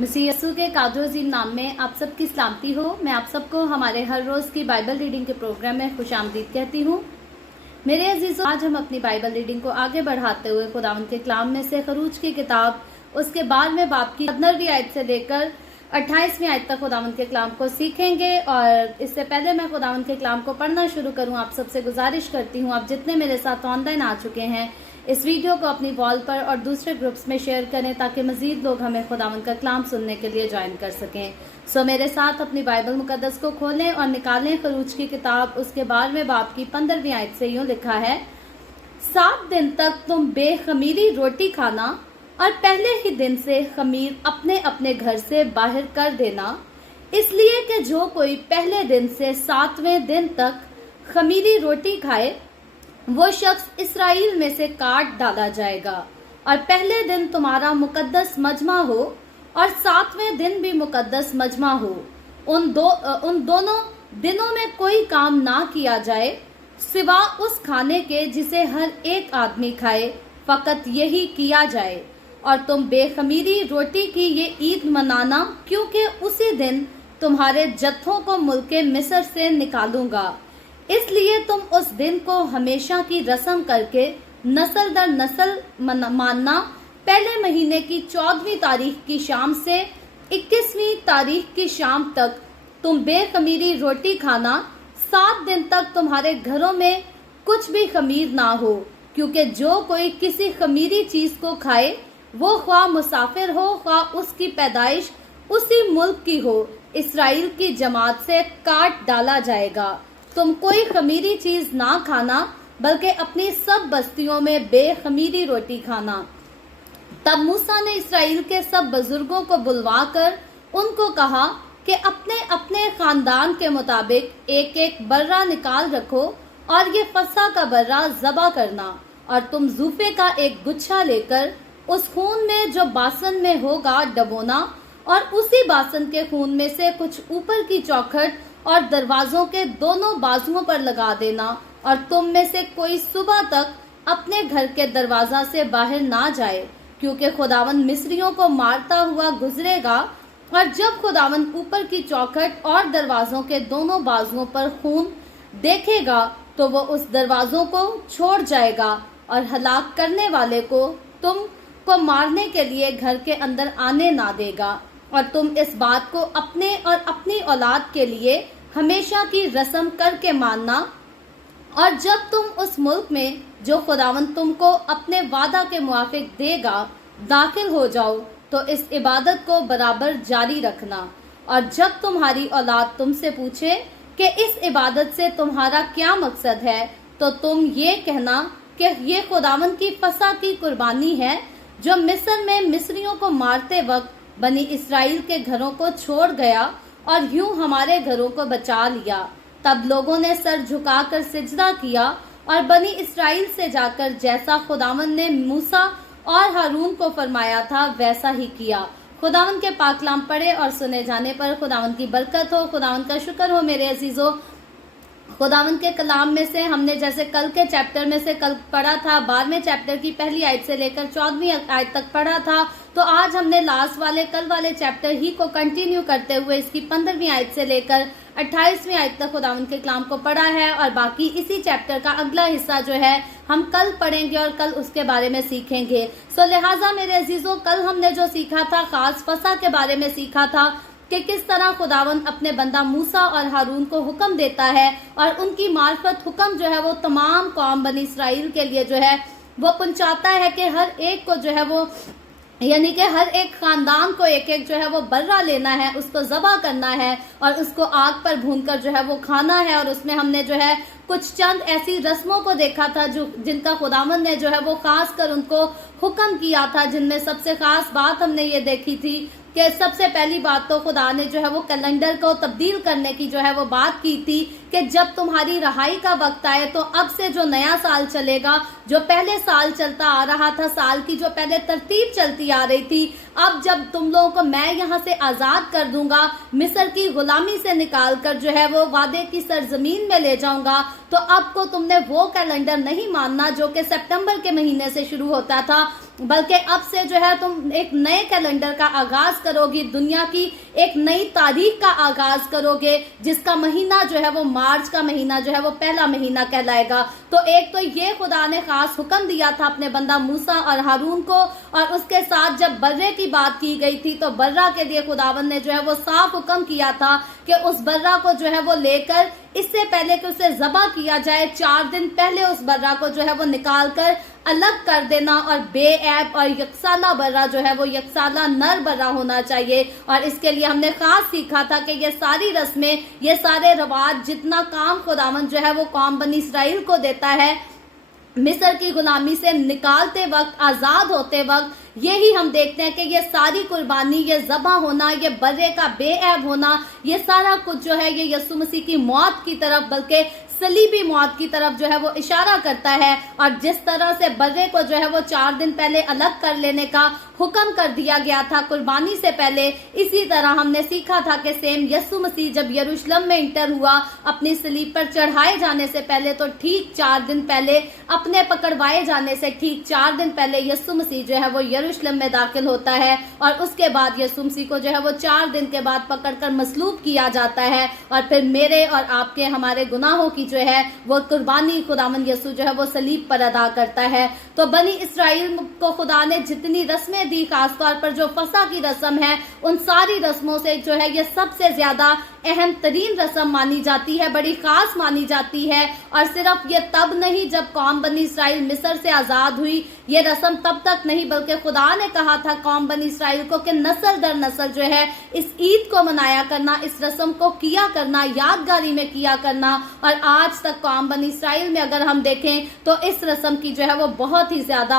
मसीह यस्सु के कादो अजीम नाम में आप सबकी सलामती हो। मैं आप सबको हमारे हर रोज़ की बाइबल रीडिंग के प्रोग्राम में खुशामदीद कहती हूँ। मेरे अजीजों, आज हम अपनी बाइबल रीडिंग को आगे बढ़ाते हुए खुदावंद के कलाम में से खरूज की किताब उसके 12वें बाब की 15वीं आयत से लेकर 28वीं आयत तक खुदावंद के कलाम को सीखेंगे। और इससे पहले मैं खुदावंद के कलाम को पढ़ना शुरू करूं, आप सबसे गुजारिश करती हूं, आप जितने मेरे साथ ऑनलाइन आ चुके हैं, इस वीडियो को अपनी वॉल पर और दूसरे ग्रुप्स में शेयर करें ताकि मजीद लोग हमें खुदावंद का कलाम सुनने के लिए ज्वाइन कर सकें। सो मेरे साथ अपनी बाइबल मुकद्दस को खोलें और निकालें खरूज की किताब उसके 12वें बाब की 15वीं आयत से यूं लिखा है, 7 दिन तक तुम बेखमीरी रोटी खाना और पहले ही दिन से खमीर अपने अपने घर से बाहर कर देना, इसलिए कि जो कोई पहले दिन से 7वें दिन तक खमीरी रोटी खाए वो शख्स इस्राएल में से काट डाला जाएगा। और पहले दिन तुम्हारा मुकद्दस मजमा हो और 7वें दिन भी मुकद्दस मजमा हो। उन दोनों दिनों में कोई काम ना किया जाए सिवा उस खाने के जिसे हर एक आदमी खाए, फकत यही किया जाए। और तुम बेखमीरी रोटी की ये ईद मनाना, क्योंकि उसी दिन तुम्हारे जत्थों को मुल्के मिस्र से निकालूंगा। इसलिए तुम उस दिन को हमेशा की रस्म करके नस्ल दर नस्ल मानना। पहले महीने की 14वीं तारीख की शाम से 21वीं तारीख की शाम तक तुम बेखमीरी रोटी खाना। 7 दिन तक तुम्हारे घरों में कुछ भी खमीर ना हो, क्योंकि जो कोई किसी खमीरी चीज को खाए वो ख्वाह मुसाफिर हो ख्वाह उसकी पैदाइश उसी मुल्क की हो, इस्राएल की जमात से काट डाला जाएगा। तुम कोई खमीरी चीज ना खाना, बल्कि अपनी सब बस्तियों में बेखमीरी रोटी खाना। तब मूसा ने इस्राएल के सब बुजुर्गों को बुलवाकर उनको कहा कि अपने अपने खानदान के मुताबिक एक एक बर्रा निकाल रखो और ये फसा का बर्रा ज़बा करना। और तुम जूफे का एक गुच्छा लेकर उस खून में जो बासन में होगा डबोना, और उसी बासन के खून में से कुछ ऊपर की चौखट और दरवाजों के दोनों बाजुओं पर लगा देना। और तुम में से कोई सुबह तक अपने घर के दरवाजा से बाहर ना जाए, क्योंकि खुदावंद मिस्रियों को मारता हुआ गुजरेगा। और जब खुदावंद ऊपर की चौखट और दरवाजों के दोनों बाजुओं पर खून देखेगा तो वो उस दरवाजों को छोड़ जाएगा और हलाक करने वाले को तुम को मारने के लिए घर के अंदर आने ना देगा। और तुम इस बात को अपने और अपनी औलाद के लिए हमेशा की रस्म करके मानना। और जब तुम उस मुल्क में जो खुदावंद तुमको अपने वादा के मुआफिक देगा दाखिल हो जाओ, तो इस इबादत को बराबर जारी रखना। और जब तुम्हारी औलाद तुमसे पूछे कि इस इबादत से तुम्हारा क्या मकसद है, तो तुम ये कहना कि ये खुदावंद की फसा की कुर्बानी है, जो मिस्र में मिस्रियों को मारते वक्त बनी इस्राएल के घरों को छोड़ गया और यूं हमारे घरों को बचा लिया। तब लोगों ने सर झुकाकर सिजदा किया और बनी इस्राएल से जाकर जैसा खुदावंद ने मूसा और हारून को फरमाया था वैसा ही किया। खुदावंद के पाक कलाम पढ़े और सुने जाने पर खुदावंद की बरकत हो। खुदावंद का शुक्र हो। मेरे अजीजों, खुदावंद के कलाम में से हमने जैसे कल के चैप्टर में से कल पढ़ा था, 12वें चैप्टर की पहली आयत से लेकर 14वीं आयत तक पढ़ा था, तो आज हमने लास्ट वाले कल वाले चैप्टर ही को कंटिन्यू करते हुए इसकी 15वीं आयत से लेकर 28वीं आयत तक खुदावंद के कलाम को पढ़ा है। और बाकी इसी चैप्टर का अगला हिस्सा जो है हम कल पढ़ेंगे और कल उसके बारे में सीखेंगे। सो लिहाजा मेरे अजीजों, कल हमने जो सीखा था खास फसा के बारे में सीखा था कि किस तरह खुदावंद अपने बंदा मूसा और हारून को हुक्म देता है और उनकी मार्फत हुक्म जो है वो तमाम कौम बनी इस्राएल के लिए जो है वो पहुंचाता है कि हर एक को जो है वो यानी कि हर एक खानदान को एक एक जो है वो बर्रा लेना है, उसको ज़बा करना है और उसको आग पर भूनकर जो है वो खाना है। और उसमें हमने जो है कुछ चंद ऐसी रस्मों को देखा था जो जिनका खुदावंद ने जो है वो खास कर उनको हुक्म किया था, जिनमें सबसे खास बात हमने ये देखी थी कि सबसे पहली बात तो खुदा ने जो है वो कैलेंडर को तब्दील करने की जो है वो बात की थी कि जब तुम्हारी रहाई का वक्त आए तो अब से जो नया साल चलेगा, जो पहले साल चलता आ रहा था, साल की जो पहले तरतीब चलती आ रही थी, अब जब तुम लोगों को मैं यहाँ से आजाद कर दूंगा, मिस्र की गुलामी से निकाल कर जो है वो वादे की सरजमीन में ले जाऊंगा, तो अब को तुमने वो कैलेंडर नहीं मानना जो कि सितंबर के महीने से शुरू होता था, बल्कि अब से जो है तुम एक नए कैलेंडर का आगाज करोगी, दुनिया की एक नई तारीख का आगाज करोगे, जिसका महीना जो है वो मार्च का महीना जो है वो पहला महीना कहलाएगा। तो एक तो ये खुदा ने खास हुक्म दिया था अपने बंदा मूसा और हारून को, और उसके साथ जब बर्रे की बात की गई थी तो बर्रा के लिए खुदावन ने जो है वो साफ हुक्म किया था कि उस बर्रा को जो है वो लेकर, इससे पहले कि उसे ज़बह किया जाए 4 दिन पहले उस बर्रा को जो है वो निकाल कर अलग कर देना, और बेऐब और यकसाला बर्रा जो है वो यकसाला नर बर्रा होना चाहिए। और इसके लिए हमने खास सीखा था कि ये सारी रस्में, ये सारे रवाज, जितना काम खुदावन जो है वो कौम बनी इसराइल को देता है मिस्र की गुलामी से निकालते वक्त, आजाद होते वक्त, यही हम देखते हैं कि ये सारी कुर्बानी, ये ज़बह होना, ये बर्रे का बेऐब होना, ये सारा कुछ जो है ये यीशु मसीह की मौत की तरफ, बल्कि सलीबी मौत की तरफ जो है वो इशारा करता है। और जिस तरह से बर्रे को जो है वो 4 दिन पहले अलग कर लेने का हुक्म कर दिया गया था कुर्बानी से पहले, इसी तरह हमने सीखा था कि सेम यीशु मसीह जब यरूशलेम में इंटर हुआ अपनी सलीब पर चढ़ाए जाने से पहले, तो ठीक 4 दिन पहले, अपने पकड़वाए जाने से ठीक 4 दिन पहले यीशु मसीह जो है वो यरूशलेम में दाखिल होता है, और उसके बाद यीशु मसीह को जो है वो 4 दिन के बाद पकड़कर मसलूब किया जाता है, और फिर मेरे और आपके, हमारे गुनाहों की जो है वो कुर्बानी खुदावन यीशु जो है वो सलीब पर अदा करता है। तो बनी इसराइल को खुदा ने जितनी रस्में दी, खास तौर पर जो फसा की रस्म है, उन सारी रस्मों से जो है ये सबसे ज्यादा अहम तरीन रस्म मानी जाती है, बड़ी खास मानी जाती है। और सिर्फ ये तब नहीं जब कौम बनी इसराइल मिस्र से आजाद हुई, ये रस्म तब तक नहीं, बल्कि खुदा ने कहा था कौम बनी इसराइल को कि नस्ल दर नस्ल जो है इस ईद को मनाया करना, इस रस्म को किया करना, यादगारी में किया करना। और आज तक कौम बनी इसराइल में अगर हम देखें तो इस रस्म की जो है वो बहुत ही ज्यादा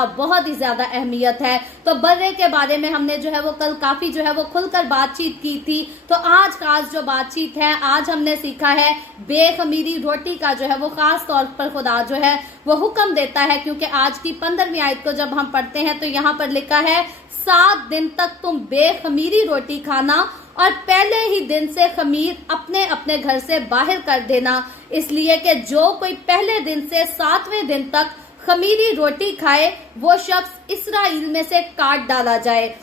अहमियत है। तो बर्रे के बारे में हमने जो है वो कल काफी जो है वो खुलकर बातचीत की थी। तो आज खास जो बातचीत है, आज हमने सीखा है बेखमीरी रोटी का जो है वो खास तौर पर खुदा जो है वो हुक्म देता है, क्योंकि आज की 15वीं आयत को जब हम पढ़ते हैं तो यहाँ पर लिखा है 7 दिन तक तुम बेखमीरी रोटी खाना, और पहले ही दिन से खमीर अपने अपने घर से बाहर कर देना, इसलिए कि जो कोई पहले दिन से 7वें दिन तक खमीरी रोटी खाए वो शख्स इस्राएल में से काट डाला जाए।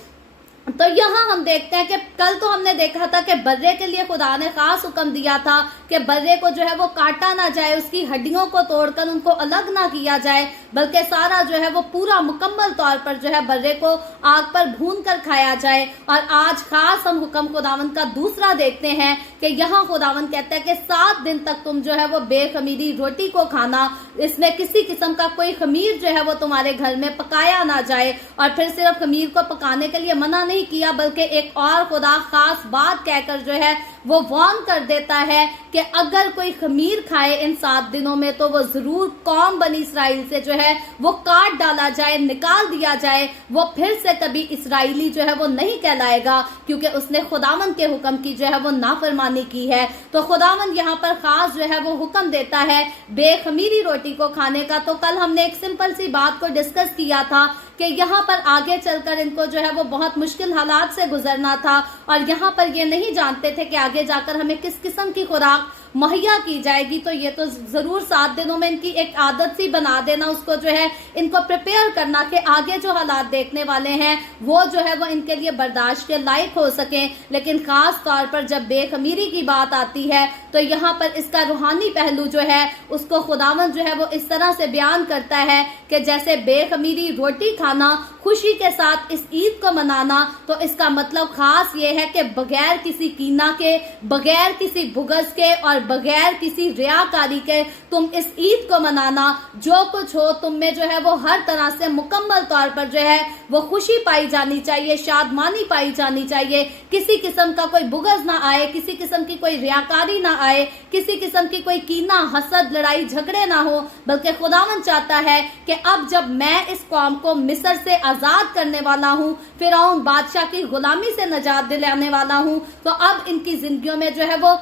तो यहाँ हम देखते हैं कि कल तो हमने देखा था कि बर्रे के लिए खुदा ने खास हुक्म दिया था कि बर्रे को जो है वो काटा ना जाए, उसकी हड्डियों को तोड़कर उनको अलग ना किया जाए, बल्कि सारा जो है वो पूरा मुकम्मल तौर पर जो है बर्रे को आग पर भून कर खाया जाए। और आज खास हम हुक्म खुदावन का दूसरा देखते हैं कि यहाँ खुदावन कहता है कि 7 दिन तक तुम जो है वो बेखमीरी रोटी को खाना, इसमें किसी किस्म का कोई खमीर जो है वो तुम्हारे घर में पकाया ना जाए। और फिर सिर्फ खमीर को पकाने के लिए मना नहीं किया, बल्कि एक और खुदा खास बात कहकर जो है वो वार्न कर देता है कि अगर कोई खमीर खाए इन 7 दिनों में तो वो जरूर कौम बनी इसराइल से जो है वो काट डाला जाए, निकाल दिया जाए, वो फिर से कभी इसराइली जो है वो नहीं कहलाएगा, क्योंकि उसने खुदावन के हुक्म की जो है वो नाफरमानी की है। तो खुदावन यहाँ पर खास जो है वो हुक्म देता है बेखमीरी रोटी को खाने का। तो कल हमने एक सिंपल सी बात को डिस्कस किया था कि यहाँ पर आगे चलकर इनको जो है वो बहुत मुश्किल हालात से गुजरना था, और यहाँ पर ये नहीं जानते थे कि आगे जाकर हमें किस किस्म की खुराक मुहैया की जाएगी। तो ये तो जरूर 7 दिनों में इनकी एक आदत सी बना देना, उसको जो है इनको प्रिपेयर करना कि आगे जो हालात देखने वाले हैं वो जो है वो इनके लिए बर्दाश्त के लायक हो सके। लेकिन खास तौर पर जब बेखमीरी की बात आती है तो यहाँ पर इसका रूहानी पहलू जो है उसको खुदावंद जो है वो इस तरह से बयान करता है कि जैसे बेखमीरी रोटी खाना, खुशी के साथ इस ईद को मनाना, तो इसका मतलब खास ये है कि बगैर किसी कीना के, बगैर किसी बुगज के और बगैर किसी रियाकारी के तुम इस ईद को मनाना। जो कुछ हो तुम में जो है वो हर तरह से मुकम्मल तौर पर जो है वो खुशी पाई जानी चाहिए, शादमानी पाई जानी चाहिए, किसी किस्म का कोई बुगज ना आए, किसी किस्म की कोई रियाकारी ना आए, किसी किस्म की कोई कीना, हसद, लड़ाई झगड़े ना हो। बल्कि खुदावंद चाहता है कि अब जब मैं इस कौम को मिस्र से आजाद करने वाला हूँ, फिरौन बादशाह की गुलामी से नजात दिलाने वाला हूँ, तो अब इनकी जिंदगियों में जो है वो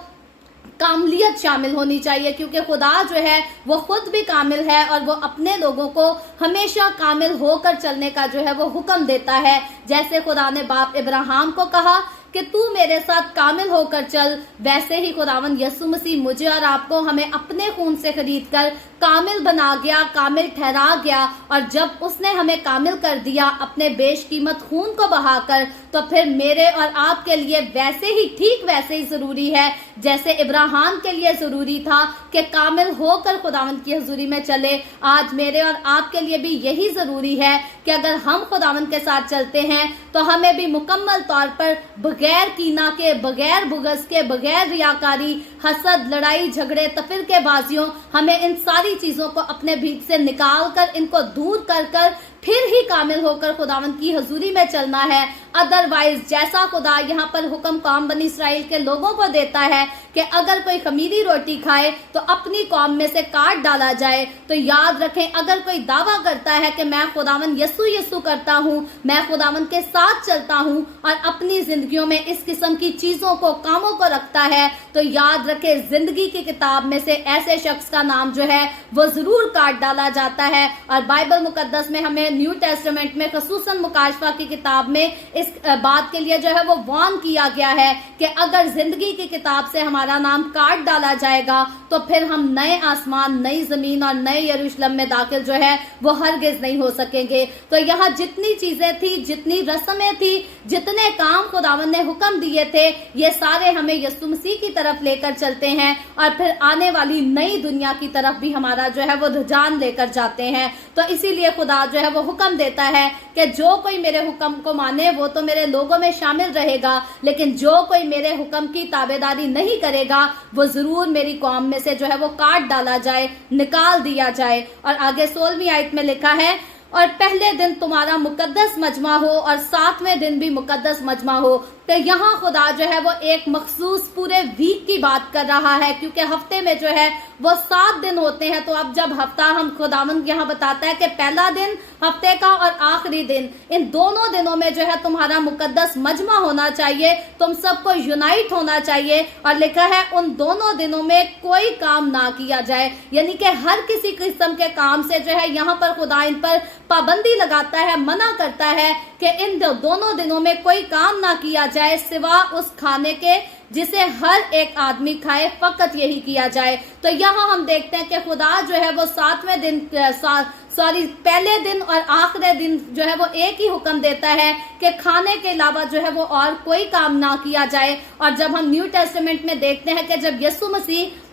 कामलियत शामिल होनी चाहिए, क्योंकि खुदा जो है वो खुद भी कामिल है और वो अपने लोगों को हमेशा कामिल होकर चलने का जो है वो हुक्म देता है। जैसे खुदा ने बाप इब्राहिम को कहा कि कि तू मेरे साथ कामिल होकर चल, वैसे ही खुदावंद यीशु मसीह मुझे और आपको हमें अपने खून से खरीद कर कामिल बना गया, कामिल ठहरा गया। और जब उसने हमें कामिल कर दिया अपने बेशकीमत खून को बहाकर, तो फिर मेरे और आपके लिए वैसे ही, ठीक वैसे ही जरूरी है जैसे इब्राहिम के लिए जरूरी था कि कामिल होकर खुदावंद की हुजूरी में चले। आज मेरे और आपके लिए भी यही जरूरी है कि अगर हम खुदावंद के साथ चलते हैं तो हमें भी मुकम्मल तौर पर बगैर कीना के, बगैर बुग़्ज़ के, बगैर रियाकारी, हसद, लड़ाई झगड़े, तफरीके बाजियों, हमें इन सारी चीजों को अपने भीतर से निकाल कर, इनको दूर कर फिर ही कामिल होकर खुदावंद की हुजूरी में चलना है। अदरवाइज जैसा खुदा यहाँ पर हुक्म कौम बनी इसराइल के लोगों को देता है कि अगर कोई खमीरी रोटी खाए तो अपनी कौम में से काट डाला जाए, तो याद रखें, अगर कोई दावा करता है कि मैं खुदावंद यीशु यीशु करता हूँ, मैं खुदावंद के साथ चलता हूँ, और अपनी जिंदगियों में इस किस्म की चीजों को, कामों को रखता है, तो याद रखे जिंदगी की किताब में से ऐसे शख्स का नाम जो है वो जरूर काट डाला जाता है। और बाइबल मुकद्दस में हमें न्यू टेस्टामेंट में खसूसन मुकाशफा की किताब में इस बात के लिए जो है वो वार्न किया गया है कि अगर जिंदगी की किताब से हमारा नाम काट डाला जाएगा तो फिर हम नए आसमान, नई जमीन और नए यरूशलेम में दाखिल जो है वो हरगिज नहीं हो सकेंगे। तो यहाँ जितनी चीजें थी, जितनी रस्में थी, जितने काम खुदावंद ने हुक्म दिए थे, ये सारे हमें यीशु मसीह की तरफ लेकर चलते हैं और फिर आने वाली नई दुनिया की तरफ भी हमारा जो है वो रुझान लेकर जाते हैं। तो इसीलिए खुदा जो है वो हुक्म देता है कि जो कोई मेरे हुक्म को माने वो तो मेरे लोगों में शामिल रहेगा, लेकिन जो कोई मेरे हुक्म की ताबेदारी नहीं करेगा वो जरूर मेरी कौम में से जो है वो काट डाला जाए, निकाल दिया जाए। और आगे 16वीं आयत में लिखा है, और पहले दिन तुम्हारा मुकद्दस मजमा हो और 7वें दिन भी मुकद्दस मजमा हो। तो यहाँ खुदा जो है वो एक मखसूस पूरे वीक की बात कर रहा है, क्योंकि हफ्ते में जो है वो 7 दिन होते हैं। तो अब जब हफ्ता, हम खुदावंद यहाँ बताता है कि पहला दिन हफ्ते का और आखिरी दिन, इन दोनों दिनों में जो है तुम्हारा मुकद्दस मजमा होना चाहिए, तुम सबको यूनाइट होना चाहिए। और लिखा है उन दोनों दिनों में कोई काम ना किया जाए, यानी कि हर किसी किस्म के काम से जो है यहाँ पर खुदा इन पर पाबंदी लगाता है, मना करता है कि इन दोनों दिनों में कोई काम ना किया जाए सिवा उस खाने के जिसे हर एक आदमी खाए, फकत यही किया जाए। तो यहाँ हम देखते हैं कि खुदा जो है वो 7वें दिन, पहले दिन और आखिरी दिन जो है वो एक ही हुक्म देता है कि खाने के अलावा जो है वो और कोई काम ना किया जाए। और जब हम न्यू टेस्टामेंट में देखते हैं कि जब यीशु मसीह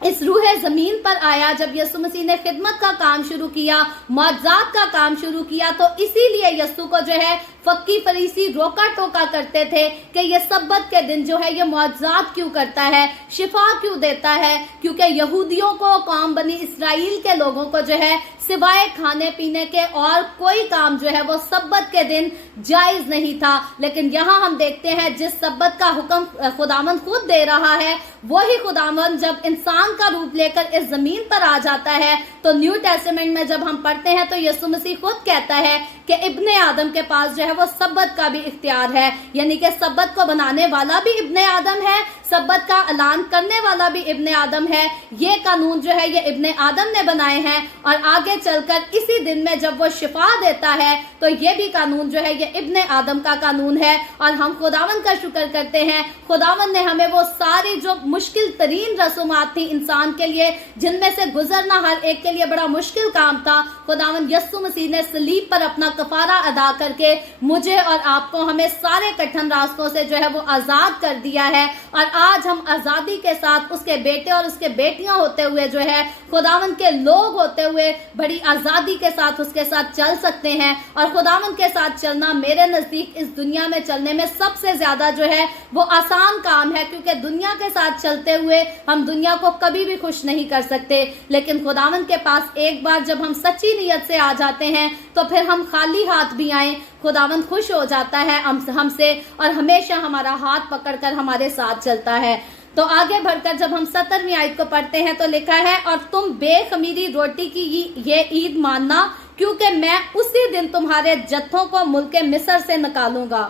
इस रूह जमीन पर आया, जब यीशु मसीह ने खिदमत का काम शुरू किया, मौजज़ात का काम शुरू किया, तो इसीलिए यीशु को जो है फक्की फरीसी रोका टोका करते थे कि ये सब्बत के दिन जो है ये मौजज़ात क्यों करता है, शिफा क्यों देता है, क्योंकि यहूदियों को, कौम बनी इसराइल के लोगों को जो है सिवाय खाने पीने के और कोई काम जो है वो सब्बत के दिन जायज नहीं था। लेकिन यहाँ हम देखते हैं जिस सब्बत का हुक्म खुदावंद खुद दे रहा है, वही खुदावंद जब इंसान का रूप लेकर इस जमीन पर आ जाता है, तो न्यू टेस्टामेंट में जब हम पढ़ते हैं तो यीशु मसीह खुद कहता है कि इब्ने आदम के पास जो है वो सब्बत का भी इख्तियार है, यानी कि सब्बत को बनाने वाला भी इब्ने आदम है, सब्बत का ऐलान करने वाला भी इब्ने आदम है। ये कानून जो है ये इब्ने आदम ने बनाए हैं, और आगे चलकर इसी दिन में जब वो शिफा देता है तो ये भी कानून जो है ये इब्ने आदम का कानून है। और हम खुदावंद का शुक्र करते हैं, खुदावंद ने हमें वो सारी जो मुश्किल तरीन रसूमात थी इंसान के लिए, जिनमें से गुजरना हर एक के लिए बड़ा मुश्किल काम था, खुदावंद यीशु मसीह ने सलीब पर अपना कफारा अदा करके मुझे और आपको, हमें सारे कठिन रास्तों से जो है वो आजाद कर दिया है। और आज हम आजादी के साथ उसके बेटे और उसके बेटियां होते हुए जो है खुदावंद के लोग होते हुए बड़ी आजादी के साथ उसके साथ चल सकते हैं। और खुदावंद के साथ चलना मेरे नजदीक इस दुनिया में चलने में सबसे ज्यादा जो है वो आसान काम है, क्योंकि दुनिया के साथ चलते हुए हम दुनिया को कभी भी खुश नहीं कर सकते। लेकिन खुदावंद के पास एक बार जब हम सच्ची नीयत से आ जाते हैं तो फिर हम खाली हाथ भी आए, खुदावंद खुश हो जाता है हमसे और हमेशा हमारा हाथ पकड़कर हमारे साथ चलता है। तो आगे बढ़कर जब हम 17वीं आयत को पढ़ते हैं तो लिखा है, और तुम बेखमीरी रोटी की ये ईद मानना, क्योंकि मैं उसी दिन तुम्हारे जत्थों को मुल्क मिस्र से निकालूंगा।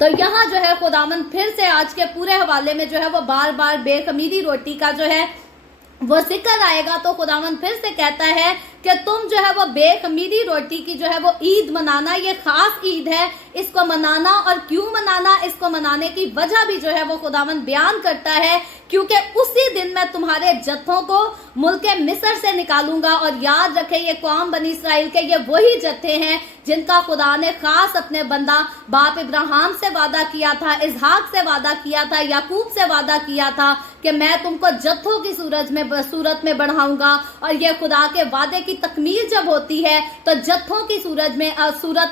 तो यहाँ जो है खुदावंद फिर से आज के पूरे हवाले में जो है वो बार बार बेखमीरी रोटी का जो है वो जिक्र आएगा। तो खुदावंद फिर से कहता है कि तुम जो है वो बेखमीरी रोटी की जो है वो ईद मनाना, ये खास ईद है, इसको मनाना। और क्यों मनाना, इसको मनाने की वजह भी जो है वो खुदावंद बयान करता है, क्योंकि उसी दिन मैं तुम्हारे जत्थों को मुल्क मिस्र से निकालूंगा। और याद रखे ये कौम बनी इसराइल के ये वही जत्थे हैं जिनका खुदा ने खास अपने बंदा बाप इब्राहिम से वादा किया था, इसहाक से वादा किया था, याकूब से वादा किया था कि मैं तुमको जत्थों की सूरत में बढ़ाऊंगा। और ये खुदा के वादे की तकमील जब होती है तो जत्थों की सूरत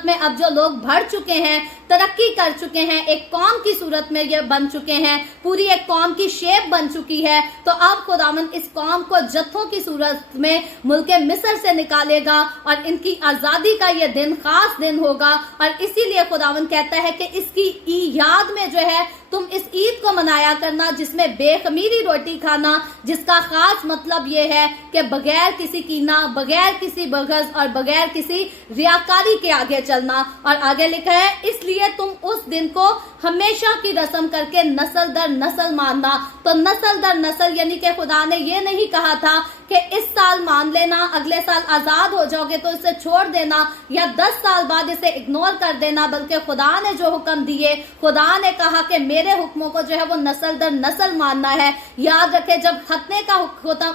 में अब जो लोग बढ़ चुके हैं, तरक्की कर चुके हैं, एक कौम की सूरत में ये बन चुके हैं, पूरी एक कौम की शेप बन चुकी है, तो अब खुदावंद इस कौम को जत्थों की सूरत में मुल्क मिस्र से निकालेगा और इनकी आजादी का ये दिन खास दिन होगा। और इसीलिए खुदावंद कहता है कि इसकी याद में जो है तुम इस ईद को मनाया करना, जिसमें बेखमीरी रोटी खाना, जिसका खास मतलब ये है कि बगैर किसी कीना, बगैर किसी बगज और बगैर किसी रियाकारी के आगे चलना। और आगे लिखा है इसलिए तुम उस दिन को हमेशा की रस्म करके नस्ल दर नस्ल मानना। तो नस्ल दर नस्ल यानी कि खुदा ने ये नहीं कहा था कि इस साल मान लेना, अगले साल आजाद हो जाओगे तो इसे छोड़ देना, या 10 साल बाद इसे इग्नोर कर देना, बल्कि खुदा ने जो हुक्म दिए, खुदा ने कहा कि मेरे हुक्मों को जो है वो नस्ल दर नस्ल मानना है। याद रखे जब खतने का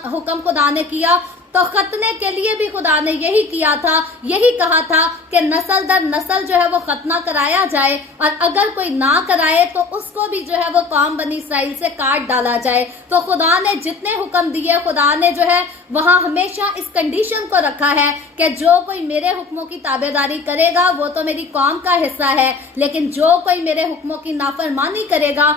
हुक्म खुदा ने किया तो खतने के लिए भी खुदा ने यही किया था, यही कहा था कि नस्ल दर नस्ल जो है वो खतना कराया जाए, और अगर कोई ना कराए तो उसको भी जो है वो कौम बनी इसराइल से काट डाला जाए। तो खुदा ने जितने हुक्म दिए, खुदा ने जो है वहां हमेशा इस कंडीशन को रखा है कि जो कोई मेरे हुक्मों की ताबेदारी करेगा वो तो मेरी कौम का हिस्सा है, लेकिन जो कोई मेरे हुक्मों की नाफरमानी करेगा,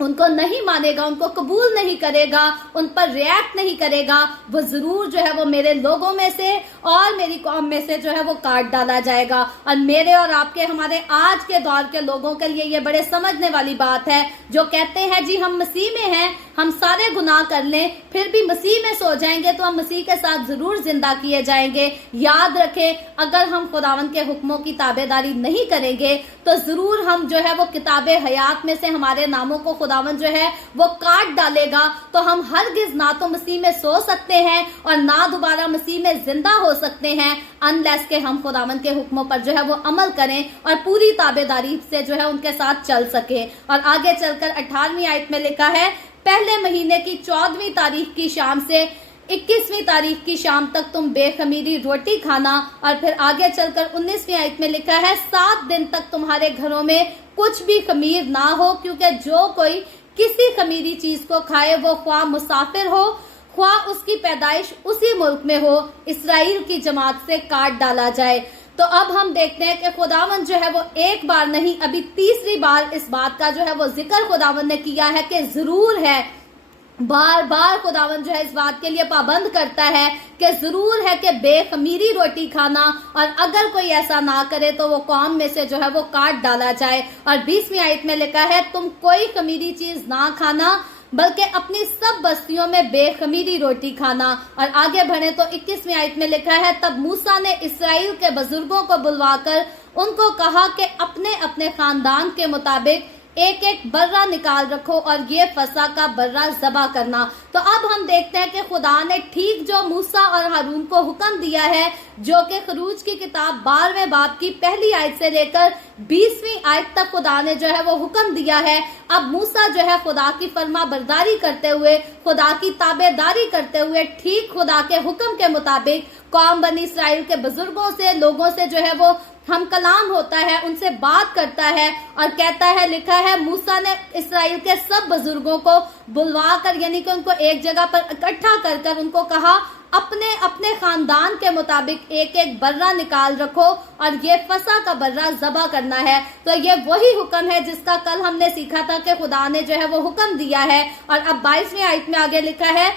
उनको नहीं मानेगा, उनको कबूल नहीं करेगा, उन पर रिएक्ट नहीं करेगा, वो जरूर जो है वो मेरे लोगों में से और मेरी कौम में से जो है वो काट डाला जाएगा। और मेरे और आपके, हमारे आज के दौर के लोगों के लिए ये बड़े समझने वाली बात है, जो कहते हैं जी हम मसीह में हैं, हम सारे गुनाह कर लें फिर भी मसीह में सो जाएंगे तो हम मसीह के साथ जरूर जिंदा किए जाएंगे। याद रखें, अगर हम खुदावंद के हुक्मों की ताबेदारी नहीं करेंगे तो जरूर हम जो है वो किताबे हयात में से हमारे नामों को खुदावंद जो है वो काट डालेगा। तो हम हरगिज ना तो मसीह में सो सकते हैं और ना दोबारा मसीह में जिंदा हो सकते हैं, अनलेस के हम खुदावंद के हुक्मों पर जो है वो अमल करें और पूरी ताबेदारी से जो है उनके साथ चल सके। और आगे चलकर 18वीं आयत में लिखा है, पहले महीने की 14वीं तारीख की शाम से 21वीं तारीख की शाम तक तुम बेखमीरी रोटी खाना। और फिर आगे चलकर 19वीं आयत में लिखा है, 7 दिन तक तुम्हारे घरों में कुछ भी खमीर ना हो, क्योंकि जो कोई किसी खमीरी चीज को खाए वो ख्वाह मुसाफिर हो, ख्वाह उसकी पैदाइश उसी मुल्क में हो, इसराइल की जमात से काट डाला जाए। तो अब हम देखते हैं कि खुदावंद जो है वो एक बार नहीं, अभी तीसरी बार इस बात का जो है वो जिक्र खुदावंद ने किया है कि जरूर है, बार बार खुदावंद जो है इस बात के लिए पाबंद करता है कि जरूर है कि बेखमीरी रोटी खाना, और अगर कोई ऐसा ना करे तो वो कौम में से जो है वो काट डाला जाए। और 20वीं आयत में लिखा है, तुम कोई खमीरी चीज ना खाना बल्कि अपनी सब बस्तियों में बेखमीरी रोटी खाना। और आगे बढ़े तो 21वीं आयत में लिखा है, तब मूसा ने इसराइल के बुजुर्गों को बुलवाकर उनको कहा कि अपने अपने खानदान के मुताबिक एक एक बर्रा निकाल रखो और ये फसा का बर्रा ज़बा करना। तो अब हम देखते हैं कि खुदा ने ठीक जो मूसा और हारून को हुक्म दिया है, जो कि खरूज की किताब 12वें बाब की पहली आयत से लेकर 20वीं आयत तक खुदा ने जो है वो हुक्म दिया है। अब मूसा जो है खुदा की फर्मा बरदारी करते हुए, खुदा की ताबेदारी करते हुए, ठीक खुदा के हुक्म के मुताबिक कौम बनी इसराइल के बुजुर्गों से, लोगों से जो है वो हम कलाम होता है, उनसे बात करता है और कहता है, लिखा है, मूसा ने इसराइल के सब बुजुर्गों को बुलवा कर, यानी कि उनको एक जगह पर इकट्ठा कर कर उनको कहा, अपने अपने खानदान के मुताबिक एक एक बर्रा निकाल रखो और ये फसा का बर्रा ज़बा करना है। तो ये वही हुक्म है जिसका कल हमने सीखा था कि खुदा ने जो है वो हुक्म दिया है। और अब 22वीं आयत में आगे लिखा है,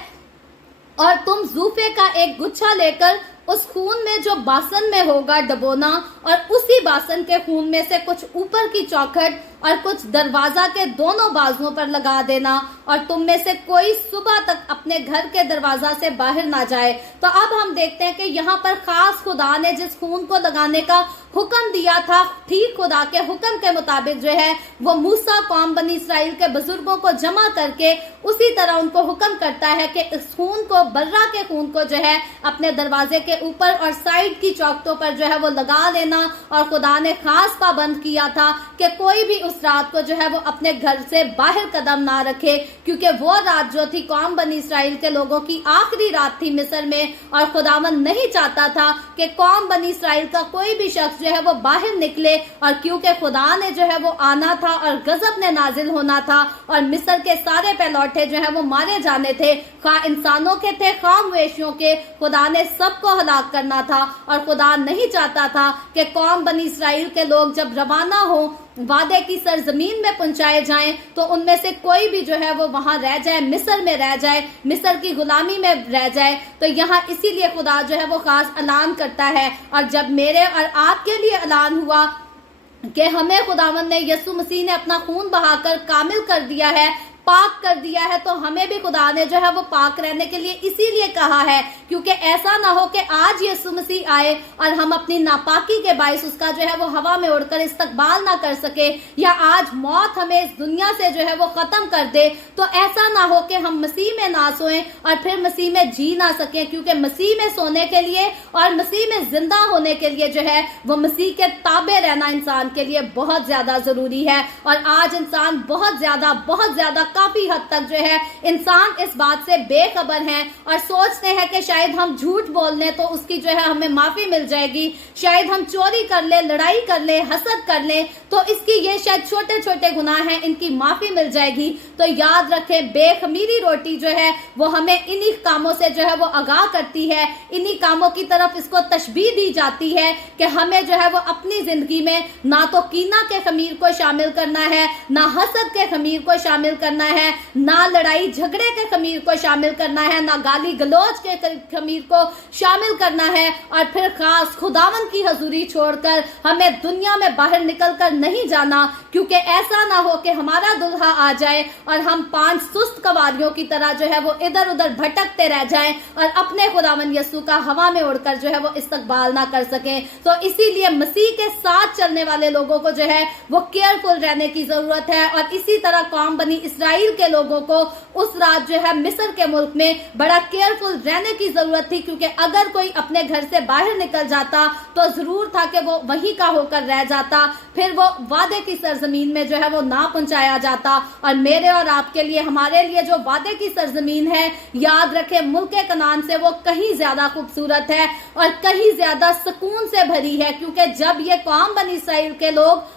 और तुम जूफे का एक गुच्छा लेकर उस खून में जो बासन में होगा डबोना और उसी बासन के खून में से कुछ ऊपर की चौखट और कुछ दरवाजा के दोनों बाजुओं पर लगा देना, और तुम में से कोई सुबह तक अपने घर के दरवाजा से बाहर ना जाए। तो अब हम देखते हैं कि यहाँ पर खास खुदा ने जिस खून को लगाने का हुक्म दिया था, ठीक खुदा के हुक्म के मुताबिक जो है वो मूसा कौम बनी इसराइल के बुजुर्गों को जमा करके उसी तरह उनको हुक्म करता है कि इस खून को, बर्रा के खून को जो है अपने दरवाजे के ऊपर और साइड की चौखटों पर जो है वो लगा लेना। और खुदा ने खास पाबंद किया था कि कोई भी उस रात को जो है वो अपने घर से बाहर कदम ना रखे, क्योंकि वो रात जो थी कौम बनी इसराइल के लोगों की आखिरी रात थी मिस्र में, और खुदावन नहीं चाहता था कि कौम बनी इसराइल का कोई भी शख्स जो है वो बाहर निकले। और क्योंकि खुदा ने जो है वो आना था और गजब ने नाजिल होना था और मिस्र के सारे पहलौठे जो है वो मारे जाने थे, खा इंसानों के थे खा मवेशियों के, खुदा ने सबको हलाक करना था। और खुदा नहीं चाहता था कि कौम बनी इसराइल के लोग जब रवाना हो वादे की सरजमीन में पहुंचाए जाएं तो उनमें से कोई भी जो है वो वहां रह जाए, मिस्र में रह जाए, मिस्र की गुलामी में रह जाए। तो यहाँ इसीलिए खुदा जो है वो खास ऐलान करता है। और जब मेरे और आपके लिए ऐलान हुआ कि हमें खुदावंद ने, यीशु मसीह ने अपना खून बहाकर कामिल कर दिया है, पाक कर दिया है, तो हमें भी खुदा ने जो है वो पाक रहने के लिए इसीलिए कहा है, क्योंकि ऐसा ना हो कि आज यीशु मसीह आए और हम अपनी नापाकी के बाइस उसका जो है वो हवा में उड़कर इस्तकबाल ना कर सके, या आज मौत हमें इस दुनिया से जो है वो खत्म कर दे। तो ऐसा ना हो कि हम मसीह में ना सोएं और फिर मसीह में जी ना सके, क्योंकि मसीह में सोने के लिए और मसीह में जिंदा होने के लिए जो है वो मसीह के ताबे रहना इंसान के लिए बहुत ज्यादा जरूरी है। और आज इंसान बहुत ज्यादा काफी हद तक जो है इंसान इस बात से बेखबर हैं और सोचते हैं कि शायद हम झूठ बोल लें तो उसकी जो है हमें माफी मिल जाएगी, शायद हम चोरी कर ले, लड़ाई कर ले, हसद कर ले तो इसकी ये शायद छोटे छोटे गुनाह हैं, इनकी माफी मिल जाएगी। तो याद रखें, बेखमीरी रोटी जो है वो हमें इन्हीं कामों से जो है वो आगाह करती है, इन्हीं कामों की तरफ इसको तशबीह दी जाती है कि हमें जो है वो अपनी जिंदगी में ना तो कीना के खमीर को शामिल करना है, ना हसद के खमीर को शामिल करना है, ना लड़ाई झगड़े के खमीर को शामिल करना है, ना गाली गलौज के खमीर को शामिल करना है। और फिर खास खुदावन की हजूरी छोड़कर हमें दुनिया में बाहर निकलकर नहीं जाना, क्योंकि ऐसा ना हो कि हमारा दुल्हा आ जाए और हम 5 सुस्त कवारियों की तरह जो है वो इधर उधर भटकते रह जाएं और अपने खुदावन यीशु का हवा में उड़कर जो है वो इस्तकबाल ना कर सकें। तो इसीलिए मसीह के साथ चलने वाले लोगों को जो है वो केयरफुल रहने की जरूरत है। और इसी तरह कौम बनी इसराइल के लोगों को उस रात जो है मिस्र के मुल्क में बड़ा केयरफुल रहने की जरूरत थी, क्योंकि अगर कोई अपने घर से बाहर निकल जाता तो जरूर था कि वो वहीं का होकर रह जाता, फिर वो वादे की सरजमीन में जो है वो ना पहुंचाया जाता। और मेरे और आपके लिए, हमारे लिए जो वादे की सरजमीन है, याद रखें मुल्क कनान से वो कहीं ज्यादा खूबसूरत है और कहीं ज्यादा सुकून से भरी है, क्योंकि जब ये कौम बनी इसराइल के लोग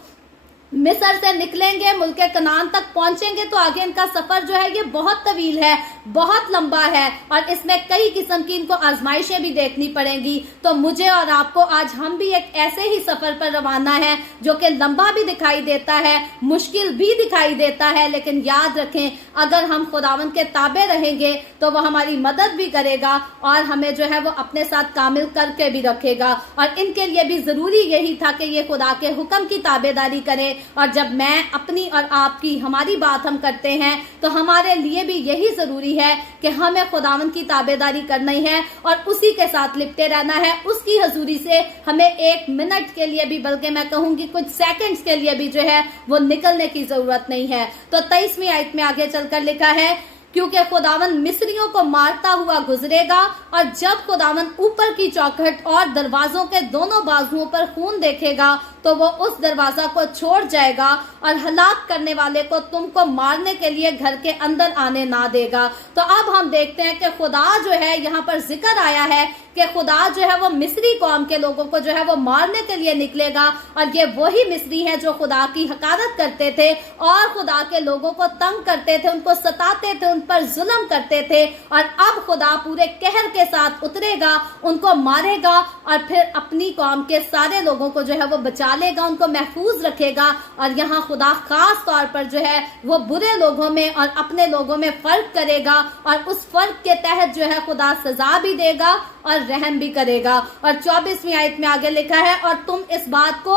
मिस्र से निकलेंगे, मुल्क कनान तक पहुंचेंगे, तो आगे इनका सफर जो है ये बहुत तवील है, बहुत लंबा है और इसमें कई किस्म की इनको आजमाइशें भी देखनी पड़ेंगी। तो मुझे और आपको आज हम भी एक ऐसे ही सफर पर रवाना है जो कि लंबा भी दिखाई देता है, मुश्किल भी दिखाई देता है, लेकिन याद रखें अगर हम खुदावन के ताबे रहेंगे तो वो हमारी मदद भी करेगा और हमें जो है वो अपने साथ कामिल करके भी रखेगा। और इनके लिए भी जरूरी यही था कि ये खुदा के हुक्म की ताबेदारी करें। और जब मैं अपनी और आपकी, हमारी बात हम करते हैं तो हमारे लिए भी यही जरूरी है कि हमें खुदावन की ताबेदारी करनी है और उसी के साथ लिपटे रहना है। उसकी हजूरी से हमें 1 मिनट के लिए भी, बल्कि मैं कहूंगी कुछ सेकंड्स के लिए भी जो है वो निकलने की जरूरत नहीं है। तो 23वीं आयत में आगे चलकर लिखा है, क्योंकि खुदावन मिस्रियों को मारता हुआ गुजरेगा और जब खुदावन ऊपर की चौखट और दरवाजों के दोनों बाजुओं पर खून देखेगा तो वो उस दरवाजा को छोड़ जाएगा और हलाक करने वाले को तुमको मारने के लिए घर के अंदर आने ना देगा। तो अब हम देखते हैं कि खुदा जो है, यहाँ पर जिक्र आया है कि खुदा जो है वो मिस्री कौम के लोगों को जो है वो मारने के लिए निकलेगा और ये वही मिस्री हैं जो खुदा की हकारत करते थे और खुदा के लोगों को तंग करते थे, उनको सताते थे, उन पर जुल्म करते थे। और अब खुदा पूरे कहर के साथ उतरेगा, उनको मारेगा और फिर अपनी कौम के सारे लोगों को जो है वो बचा डालेगा, उनको महफूज रखेगा। और यहाँ खुदा खास तौर पर जो है वो बुरे लोगों में और अपने लोगों में फर्क करेगा, और उस फर्क के तहत जो है खुदा सजा भी देगा और रहम भी करेगा। और 24वीं आयत में आगे लिखा है, और तुम इस बात को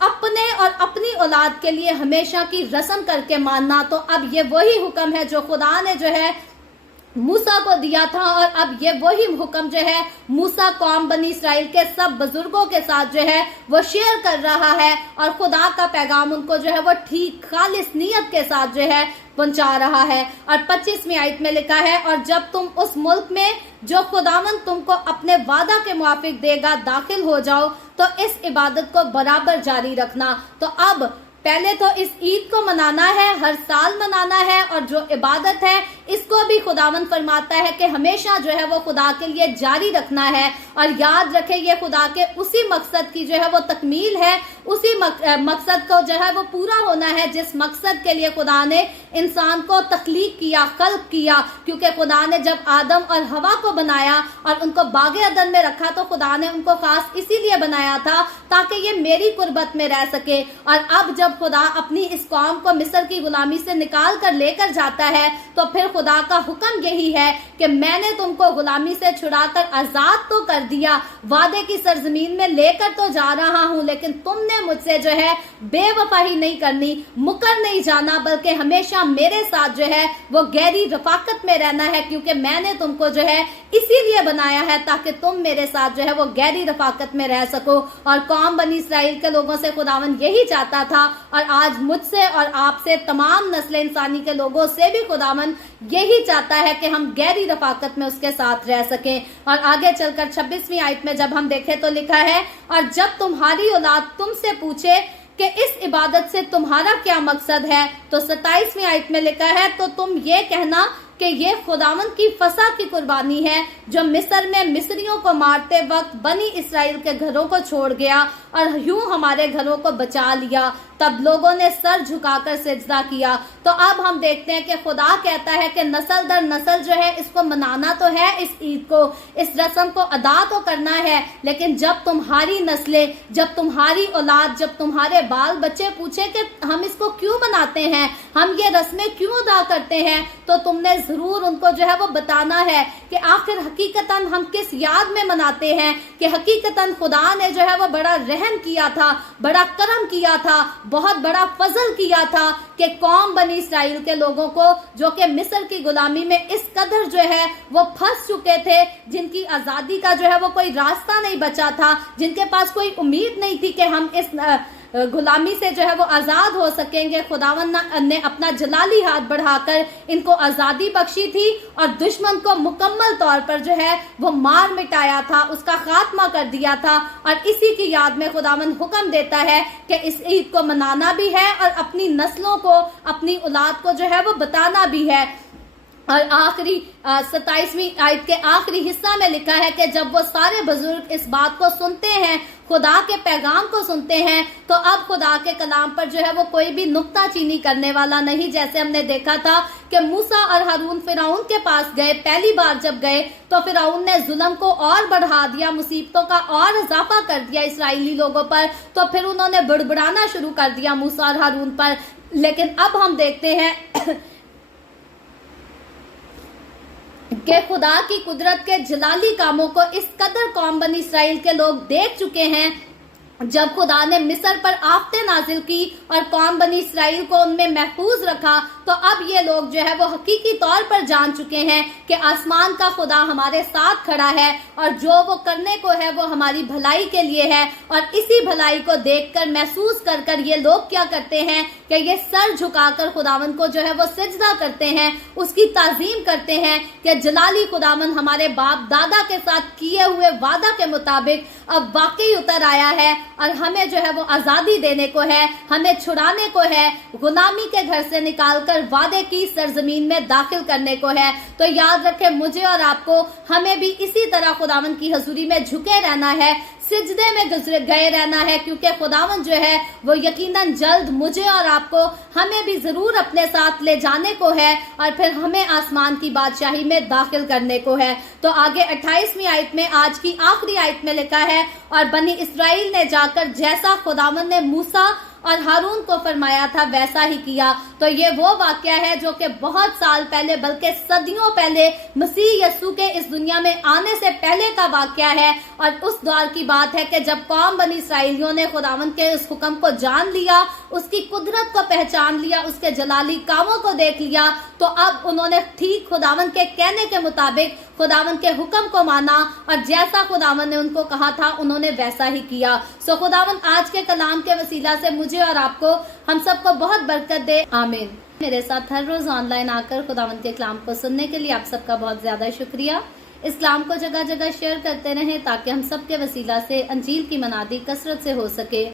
अपने और अपनी औलाद के लिए हमेशा की रस्म करके मानना। तो अब ये वही हुक्म है जो खुदा ने जो है मूसा को दिया था, और अब ये वही हुक्म जो है मूसा कौम बनी इसराइल के सब बुजुर्गों के साथ जो है वो शेयर कर रहा है, और खुदा का पैगाम उनको जो है वो ठीक खालिस नियत के साथ जो है पहुंचा रहा है। और 25वीं आयत में लिखा है, और जब तुम उस मुल्क में जो खुदावंद तुमको अपने वादा के मुआफिक देगा दाखिल हो जाओ, तो इस इबादत को बराबर जारी रखना। तो अब पहले तो इस ईद को मनाना है, हर साल मनाना है, और जो इबादत है इसको भी खुदावंद फरमाता है कि हमेशा जो है वो खुदा के लिए जारी रखना है। और याद रखें ये खुदा के उसी मकसद की जो है वो तकमील है, उसी मकसद को जो है वो पूरा होना है जिस मकसद के लिए खुदा ने इंसान को तख्लीक किया, खल्क किया। क्योंकि खुदा ने जब आदम और हवा को बनाया और उनको बागे अदन में रखा, तो खुदा ने उनको खास इसीलिए बनाया था ताकि ये मेरी कुर्बत में रह सके। और अब जब खुदा अपनी इस कौम को मिस्र की गुलामी से निकाल कर लेकर जाता है, तो फिर खुदा का हुक्म यही है कि मैंने तुमको गुलामी से छुड़ाकर आजाद तो कर दिया, वादे की सरजमीन में लेकर तो जा रहा हूं, लेकिन तुमने मुझसे जो है बेवफाई नहीं करनी, मुकर नहीं जाना, बल्कि हमेशा मेरे साथ जो है वो गहरी रफाकत में रहना है। क्योंकि मैंने तुमको जो है इसीलिए बनाया है ताकि तुम मेरे साथ जो है वो गहरी रफाकत में रह सको। और कौम बनी इसराइल के लोगों से खुदावंद यही चाहता था, और आज मुझसे और आपसे तमाम नस्ल इंसानी के लोगों से भी खुदावंद यही चाहता है कि हम गहरी रफाकत में उसके साथ रह सकें। और आगे चलकर 26वीं आयत में जब हम देखें तो लिखा है, और जब तुम्हारी औलाद तुमसे पूछे कि इस इबादत से तुम्हारा क्या मकसद है, तो 27वीं आयत में लिखा है, तो तुम ये कहना कि ये खुदावंद की फसा की कुर्बानी है जो मिस्र में मिस्रियों को मारते वक्त बनी इसराइल के घरों को छोड़ गया और यूं हमारे घरों को बचा लिया। तब लोगों ने सर झुकाकर सिजदा किया। तो अब हम देखते हैं कि खुदा कहता है कि नस्ल दर नस्ल जो है इसको मनाना तो है, इस ईद को, इस रस्म को अदा तो करना है, लेकिन जब तुम्हारी नस्लें, जब तुम्हारी औलाद, जब तुम्हारे बाल बच्चे पूछे कि हम इसको क्यों मनाते हैं, हम ये रस्में क्यों अदा करते हैं, तो तुमने जरूर उनको जो है वो बताना है कि आखिर हकीकतन हम किस याद में मनाते हैं, कि हकीकतन खुदा ने जो है वो बड़ा रहम किया था, बड़ा करम किया था, बहुत बड़ा फजल किया था कि कौम बनी इसराइल के लोगों को जो कि मिस्र की गुलामी में इस कदर जो है वो फंस चुके थे, जिनकी आजादी का जो है वो कोई रास्ता नहीं बचा था, जिनके पास कोई उम्मीद नहीं थी कि हम इस गुलामी से जो है वो आजाद हो सकेंगे। खुदावंद ने अपना जलाली हाथ बढ़ाकर इनको आजादी बख्शी थी और दुश्मन को मुकम्मल तौर पर जो है वो मार मिटाया था, उसका खात्मा कर दिया था। और इसी की याद में खुदावंद हुक्म देता है कि इस ईद को मनाना भी है और अपनी नस्लों को, अपनी औलाद को जो है वो बताना भी है। और आखिरी 27वीं आयत के आखिरी हिस्सा में लिखा है कि जब वो सारे बुजुर्ग इस बात को सुनते हैं, खुदा के पैगाम को सुनते हैं, तो अब खुदा के कलाम पर जो है वो कोई भी नुक्ता चीनी करने वाला नहीं। जैसे हमने देखा था कि मूसा और हारून फिरौन के पास गए, पहली बार जब गए तो फिरौन ने जुल्म को और बढ़ा दिया, मुसीबतों का और इजाफा कर दिया इसराइली लोगों पर, तो फिर उन्होंने बुड़बुड़ाना शुरू कर दिया मूसा और हारून पर। लेकिन अब हम देखते हैं कि खुदा की कुदरत के जलाली कामों को इस कदर कौम बनी इसराइल के लोग देख चुके हैं। जब खुदा ने मिस्र पर आफतें नाजिल की और कौम बनी इसराइल को उनमें महफूज रखा, तो अब ये लोग जो है वो हकीकी तौर पर जान चुके हैं कि आसमान का खुदा हमारे साथ खड़ा है और जो वो करने को है वो हमारी भलाई के लिए है। और इसी भलाई को देखकर, महसूस कर कर ये लोग क्या करते हैं कि ये सर झुकाकर खुदावन को जो है वो सिजदा करते हैं, उसकी ताजीम करते हैं कि जलाली खुदावन हमारे बाप दादा के साथ किए हुए वादा के मुताबिक अब वाकई उतर आया है और हमें जो है वो आजादी देने को है, हमें छुड़ाने को है, गुलामी के घर से निकालकर वादे की सरजमीन में दाखिल करने को है। तो याद रखें, मुझे और आपको, हमें भी इसी तरह खुदावन की हजूरी में झुके रहना है, सिजदे में गए रहना है, क्योंकि खुदावन जो है वो यकीनन जल्द मुझे और आपको, हमें भी जरूर अपने साथ ले जाने को है और फिर हमें आसमान की बादशाही में दाखिल करने को है। तो आगे 28वीं आयत में, आज की आखिरी आयत में लिखा है, और बनी इसराइल ने जाकर کر جیسا خداوند نے موسیٰ اور ہارون کو فرمایا تھا ویسا ہی کیا۔ تو یہ وہ واقعہ ہے جو کہ بہت سال پہلے بلکہ صدیوں پہلے مسیح یسوع کے اس دنیا میں آنے سے پہلے کا واقعہ ہے، اور اس دور کی بات ہے کہ جب قوم بنی اسرائیلیوں نے خداوند کے اس حکم کو جان لیا، اس کی قدرت کو پہچان لیا، اس کے جلالی کاموں کو دیکھ لیا، تو اب انہوں نے ٹھیک خداوند کے کہنے کے مطابق خداوند کے حکم کو مانا، اور جیسا خداوند نے ان کو کہا تھا انہوں نے ویسا ہی کیا۔ سو خداوند آج کے کلام کے وسیلہ سے مجھے اور آپ کو، ہم سب کو بہت برکت دے، آمین۔ میرے ساتھ ہر روز آن لائن آ کر خداوند کے کلام کو سننے کے لیے آپ سب کا بہت زیادہ شکریہ۔ اس کلام کو جگہ جگہ شیئر کرتے رہیں تاکہ ہم سب کے وسیلہ سے انجیل کی منادی کثرت سے ہو سکے۔